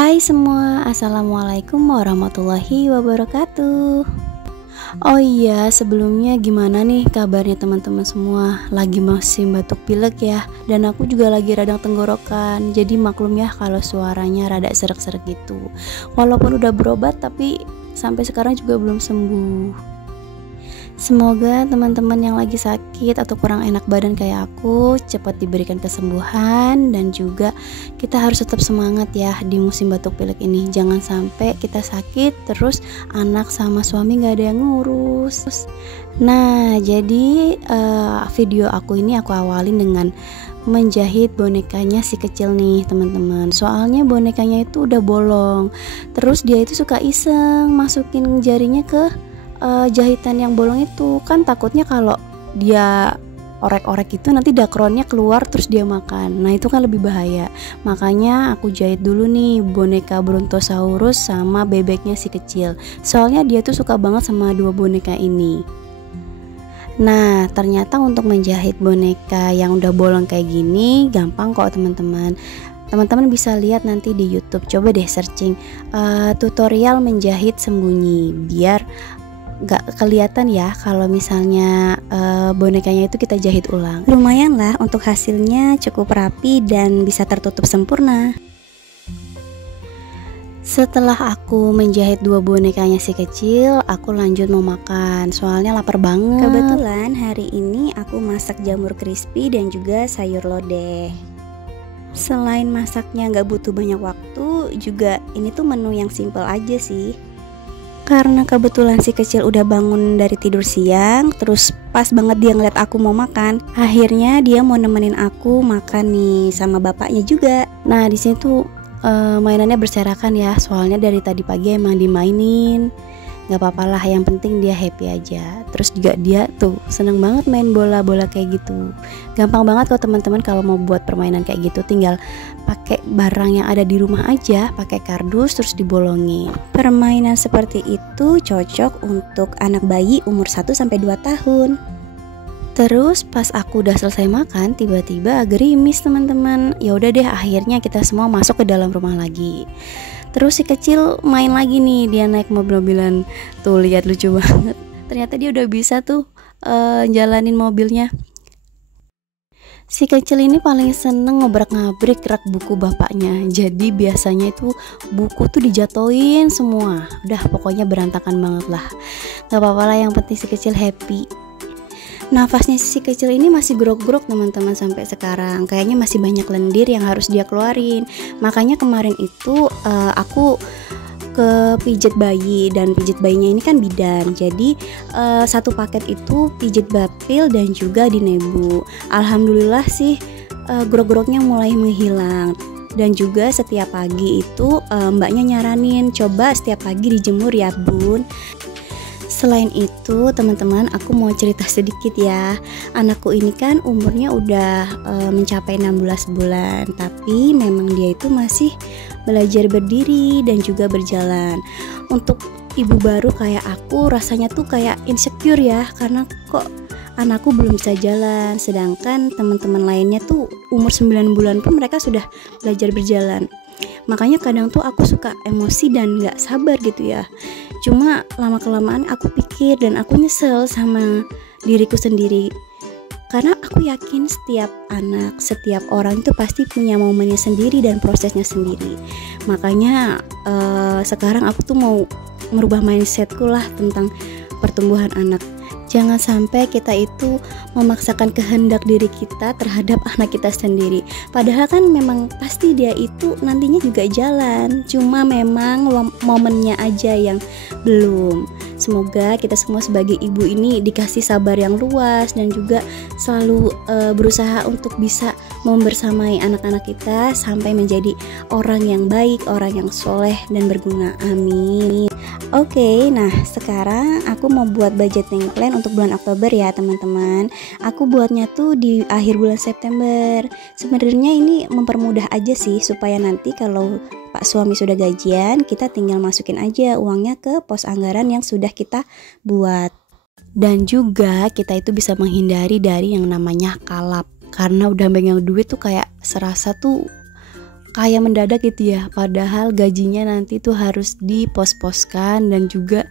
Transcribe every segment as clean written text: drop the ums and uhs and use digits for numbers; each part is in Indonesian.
Hai semua, Assalamualaikum warahmatullahi wabarakatuh. Oh iya, sebelumnya gimana nih kabarnya teman-teman semua? Lagi musim batuk pilek ya. Dan aku juga lagi radang tenggorokan. Jadi maklum ya kalau suaranya rada serak-serak gitu. Walaupun udah berobat tapi sampai sekarang juga belum sembuh. Semoga teman-teman yang lagi sakit atau kurang enak badan kayak aku cepat diberikan kesembuhan, dan juga kita harus tetap semangat ya di musim batuk pilek ini. Jangan sampai kita sakit terus anak sama suami gak ada yang ngurus. Nah, jadi video aku ini aku awalin dengan menjahit bonekanya si kecil nih teman-teman. Soalnya bonekanya itu udah bolong. Terus dia itu suka iseng masukin jarinya ke jahitan yang bolong itu. Kan takutnya kalau dia orek-orek itu nanti dakronnya keluar terus dia makan. Nah itu kan lebih bahaya. Makanya aku jahit dulu nih boneka Brontosaurus sama bebeknya si kecil. Soalnya dia tuh suka banget sama dua boneka ini. Nah ternyata untuk menjahit boneka yang udah bolong kayak gini gampang kok teman-teman. Teman-teman bisa lihat nanti di YouTube. Coba deh searching tutorial menjahit sembunyi, biar gak kelihatan ya kalau misalnya bonekanya itu kita jahit ulang. Lumayan lah untuk hasilnya, cukup rapi dan bisa tertutup sempurna. Setelah aku menjahit dua bonekanya si kecil, aku lanjut mau makan. Soalnya lapar banget. Kebetulan hari ini aku masak jamur crispy dan juga sayur lodeh. Selain masaknya gak butuh banyak waktu, juga ini tuh menu yang simple aja sih. Karena kebetulan si kecil udah bangun dari tidur siang, terus pas banget dia ngeliat aku mau makan, akhirnya dia mau nemenin aku makan nih sama bapaknya juga. Nah di sini tuh mainannya berserakan ya, soalnya dari tadi pagi emang dimainin. Gak apa-apa lah, yang penting dia happy aja. Terus juga dia tuh seneng banget main bola-bola kayak gitu. Gampang banget kok teman-teman kalau mau buat permainan kayak gitu, tinggal pakai barang yang ada di rumah aja, pakai kardus terus dibolongin. Permainan seperti itu cocok untuk anak bayi umur 1-2 tahun. Terus pas aku udah selesai makan, tiba-tiba gerimis teman-teman. Ya udah deh, akhirnya kita semua masuk ke dalam rumah lagi. Terus si kecil main lagi nih, dia naik mobil-mobilan. Tuh lihat, lucu banget. Ternyata dia udah bisa tuh jalanin mobilnya. Si kecil ini paling seneng ngobrak-ngabrik rak buku bapaknya. Jadi biasanya itu buku tuh dijatoin semua. Udah pokoknya berantakan banget lah. Gak apa-apa lah, yang penting si kecil happy. Nafasnya si kecil ini masih grog-grog teman-teman sampai sekarang. Kayaknya masih banyak lendir yang harus dia keluarin. Makanya kemarin itu aku ke pijit bayi, dan pijit bayinya ini kan bidan. Jadi satu paket itu pijit bapil dan juga dinebu. Alhamdulillah sih grog-grognya mulai menghilang. Dan juga setiap pagi itu mbaknya nyaranin coba setiap pagi dijemur ya bun. Selain itu teman-teman, aku mau cerita sedikit ya. Anakku ini kan umurnya udah mencapai 16 bulan, tapi memang dia itu masih belajar berdiri dan juga berjalan. Untuk ibu baru kayak aku rasanya tuh kayak insecure ya, karena kok anakku belum bisa jalan, sedangkan teman-teman lainnya tuh umur 9 bulan pun mereka sudah belajar berjalan. Makanya kadang tuh aku suka emosi dan gak sabar gitu ya. Cuma lama-kelamaan aku pikir dan aku nyesel sama diriku sendiri. Karena aku yakin setiap anak, setiap orang itu pasti punya momennya sendiri dan prosesnya sendiri. Makanya sekarang aku tuh mau merubah mindsetku lah tentang pertumbuhan anak. Jangan sampai kita itu memaksakan kehendak diri kita terhadap anak kita sendiri. Padahal kan memang pasti dia itu nantinya juga jalan. Cuma memang momennya aja yang belum. Semoga kita semua sebagai ibu ini dikasih sabar yang luas dan juga selalu berusaha untuk bisa membersamai anak-anak kita sampai menjadi orang yang baik, orang yang soleh dan berguna. Amin. Oke, nah sekarang aku mau buat budgeting plan untuk bulan Oktober ya teman-teman. Aku buatnya tuh di akhir bulan September. Sebenarnya ini mempermudah aja sih, supaya nanti kalau Pak suami sudah gajian, kita tinggal masukin aja uangnya ke pos anggaran yang sudah kita buat. Dan juga kita itu bisa menghindari dari yang namanya kalap. Karena udah megang duit tuh kayak serasa tuh kayak mendadak gitu ya, padahal gajinya nanti tuh harus dipos-poskan dan juga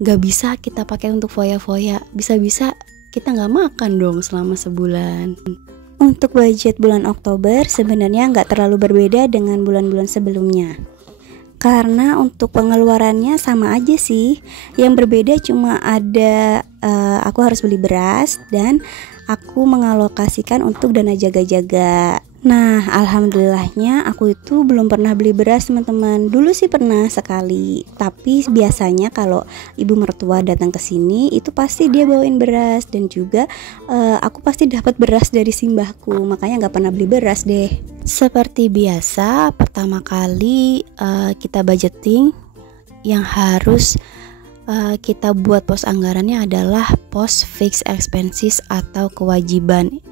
gak bisa kita pakai untuk foya-foya. Bisa-bisa kita gak makan dong selama sebulan. Untuk budget bulan Oktober sebenarnya gak terlalu berbeda dengan bulan-bulan sebelumnya, karena untuk pengeluarannya sama aja sih. Yang berbeda cuma ada aku harus beli beras dan aku mengalokasikan untuk dana jaga-jaga. Nah, alhamdulillahnya aku itu belum pernah beli beras, teman-teman. Dulu sih pernah sekali, tapi biasanya kalau ibu mertua datang ke sini itu pasti dia bawain beras, dan juga aku pasti dapat beras dari simbahku, makanya nggak pernah beli beras deh. Seperti biasa, pertama kali kita budgeting, yang harus kita buat pos anggarannya adalah pos fixed expenses atau kewajiban.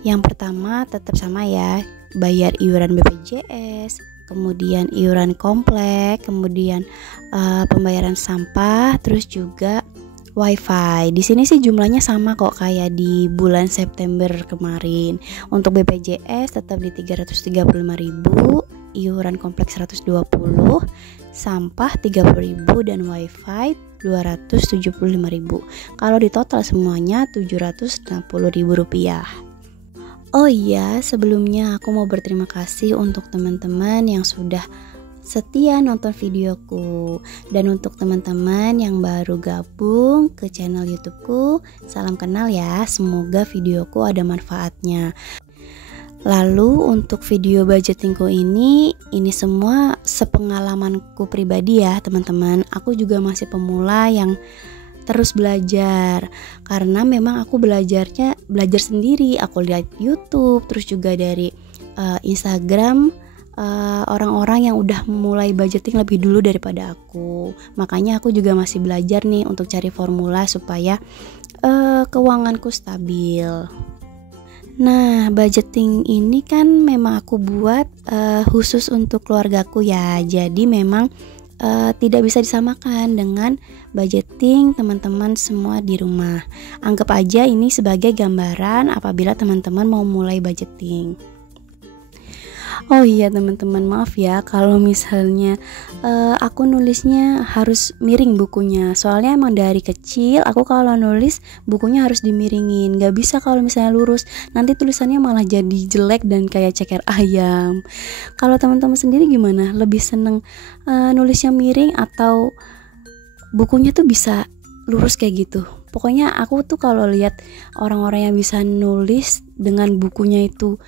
Yang pertama tetap sama ya, bayar iuran BPJS, kemudian iuran komplek, kemudian pembayaran sampah, terus juga wifi. Di sini sih jumlahnya sama kok kayak di bulan September kemarin. Untuk BPJS tetap di 335.000, iuran komplek 120, sampah 30.000 dan wifi 275.000. Kalau di total semuanya 760.000 rupiah. Oh iya, sebelumnya aku mau berterima kasih untuk teman-teman yang sudah setia nonton videoku, dan untuk teman-teman yang baru gabung ke channel YouTubeku, salam kenal ya. Semoga videoku ada manfaatnya. Lalu untuk video budgetingku ini semua sepengalamanku pribadi ya teman-teman. Aku juga masih pemula yang terus belajar, karena memang aku belajar sendiri. Aku lihat YouTube, terus juga dari Instagram orang-orang yang udah mulai budgeting lebih dulu daripada aku. Makanya aku juga masih belajar nih untuk cari formula supaya keuanganku stabil. Nah, budgeting ini kan memang aku buat khusus untuk keluargaku ya. Jadi memang tidak bisa disamakan dengan budgeting teman-teman semua di rumah. Anggap aja ini sebagai gambaran apabila teman-teman mau mulai budgeting. Oh iya teman-teman, maaf ya kalau misalnya aku nulisnya harus miring bukunya. Soalnya emang dari kecil aku kalau nulis bukunya harus dimiringin. Gak bisa kalau misalnya lurus, nanti tulisannya malah jadi jelek dan kayak ceker ayam. Kalau teman-teman sendiri gimana? Lebih seneng nulisnya miring atau bukunya tuh bisa lurus kayak gitu? Pokoknya aku tuh kalau lihat orang-orang yang bisa nulis dengan bukunya itu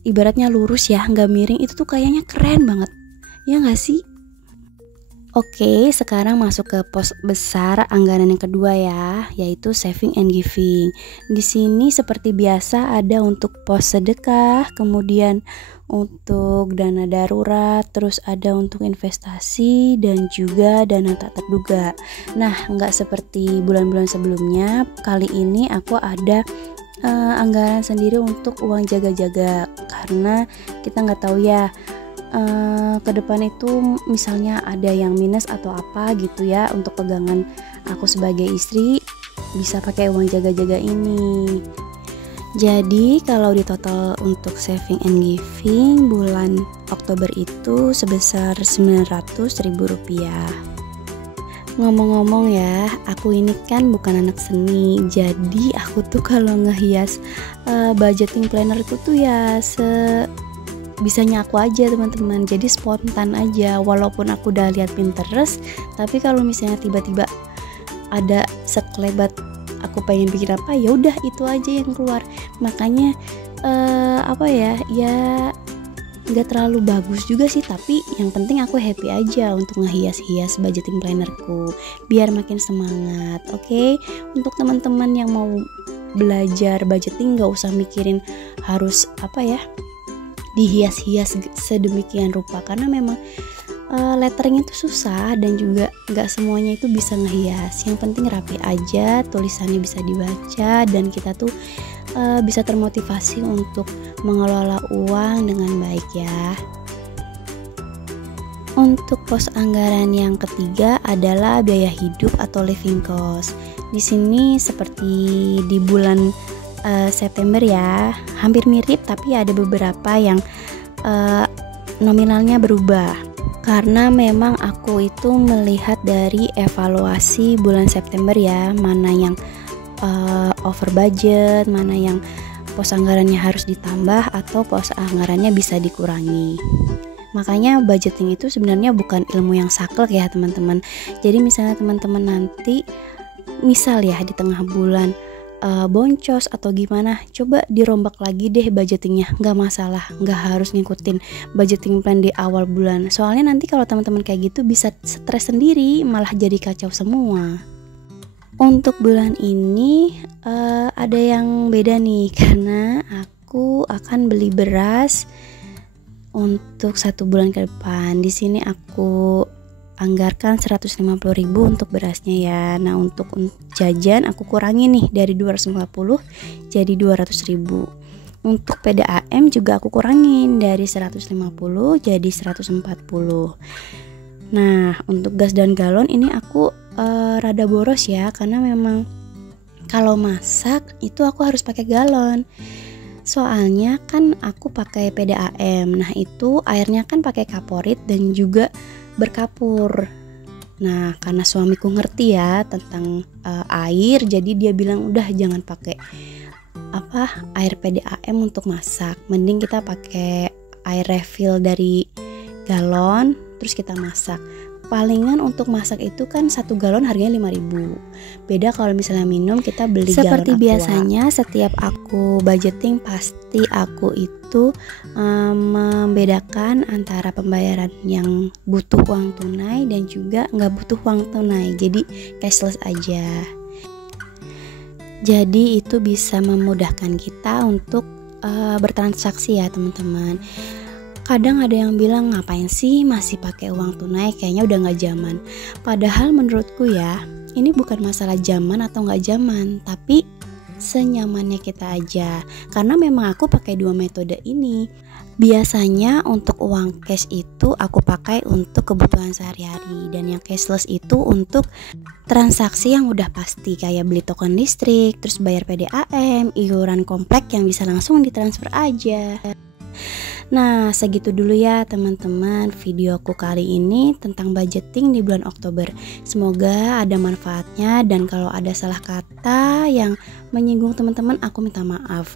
ibaratnya lurus ya, nggak miring, itu tuh kayaknya keren banget, ya nggak sih? Oke, sekarang masuk ke pos besar anggaran yang kedua ya, yaitu saving and giving. Di sini seperti biasa ada untuk pos sedekah, kemudian untuk dana darurat, terus ada untuk investasi dan juga dana tak terduga. Nah, nggak seperti bulan-bulan sebelumnya, kali ini aku ada anggaran sendiri untuk uang jaga-jaga, karena kita nggak tahu ya ke depan itu misalnya ada yang minus atau apa gitu ya. Untuk pegangan aku sebagai istri bisa pakai uang jaga-jaga ini. Jadi kalau di total untuk saving and giving bulan Oktober itu sebesar 900.000 rupiah. Ngomong-ngomong ya, aku ini kan bukan anak seni, jadi aku tuh kalau ngehias budgeting planner itu tuh ya bisanya aku aja teman-teman. Jadi spontan aja, walaupun aku udah lihat Pinterest, tapi kalau misalnya tiba-tiba ada sekelebat aku pengen bikin apa, ya udah itu aja yang keluar. Makanya ya nggak terlalu bagus juga sih, tapi yang penting aku happy aja untuk ngehias-hias budgeting plannerku biar makin semangat. Oke, untuk teman-teman yang mau belajar budgeting nggak usah mikirin harus dihias-hias sedemikian rupa, karena memang lettering itu susah dan juga nggak semuanya itu bisa ngehias. Yang penting rapi aja, tulisannya bisa dibaca, dan kita tuh bisa termotivasi untuk mengelola uang dengan baik ya. Untuk pos anggaran yang ketiga adalah biaya hidup atau living cost. Di sini seperti di bulan September ya, hampir mirip, tapi ada beberapa yang nominalnya berubah. Karena memang aku itu melihat dari evaluasi bulan September ya, mana yang over budget, mana yang pos anggarannya harus ditambah atau pos anggarannya bisa dikurangi. Makanya budgeting itu sebenarnya bukan ilmu yang saklek ya teman-teman. Jadi misalnya teman-teman nanti misal ya di tengah bulan boncos atau gimana, coba dirombak lagi deh budgetingnya, nggak masalah, nggak harus ngikutin budgeting plan di awal bulan. Soalnya nanti kalau teman-teman kayak gitu bisa stres sendiri, malah jadi kacau semua. Untuk bulan ini ada yang beda nih, karena aku akan beli beras untuk 1 bulan ke depan. Di sini aku anggarkan 150.000 untuk berasnya ya. Nah untuk jajan aku kurangi nih dari 250 jadi 200.000. Untuk PDAM juga aku kurangin dari 150 jadi 140. Nah untuk gas dan galon ini aku rada boros ya, karena memang kalau masak itu aku harus pakai galon. Soalnya kan aku pakai PDAM. Nah itu airnya kan pakai kaporit dan juga berkapur. Nah karena suamiku ngerti ya tentang air, jadi dia bilang udah jangan pakai air PDAM untuk masak, mending kita pakai air refill dari galon terus kita masak. Palingan untuk masak itu kan 1 galon harganya 5.000. Beda kalau misalnya minum kita beli galon aqua. Seperti biasanya setiap aku budgeting pasti aku itu membedakan antara pembayaran yang butuh uang tunai dan juga nggak butuh uang tunai. Jadi cashless aja. Jadi itu bisa memudahkan kita untuk bertransaksi ya teman-teman. Kadang ada yang bilang ngapain sih masih pakai uang tunai, kayaknya udah nggak zaman. Padahal menurutku ya ini bukan masalah zaman atau nggak zaman, tapi senyamannya kita aja. Karena memang aku pakai 2 metode ini. Biasanya untuk uang cash itu aku pakai untuk kebutuhan sehari-hari, dan yang cashless itu untuk transaksi yang udah pasti kayak beli token listrik, terus bayar PDAM, iuran komplek yang bisa langsung ditransfer aja. Nah segitu dulu ya teman-teman videoku kali ini tentang budgeting di bulan Oktober. Semoga ada manfaatnya, dan kalau ada salah kata yang menyinggung teman-teman aku minta maaf.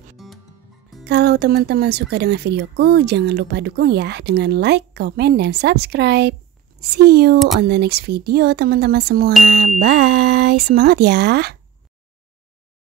Kalau teman-teman suka dengan videoku, jangan lupa dukung ya dengan like, comment, dan subscribe. See you on the next video teman-teman semua. Bye, semangat ya.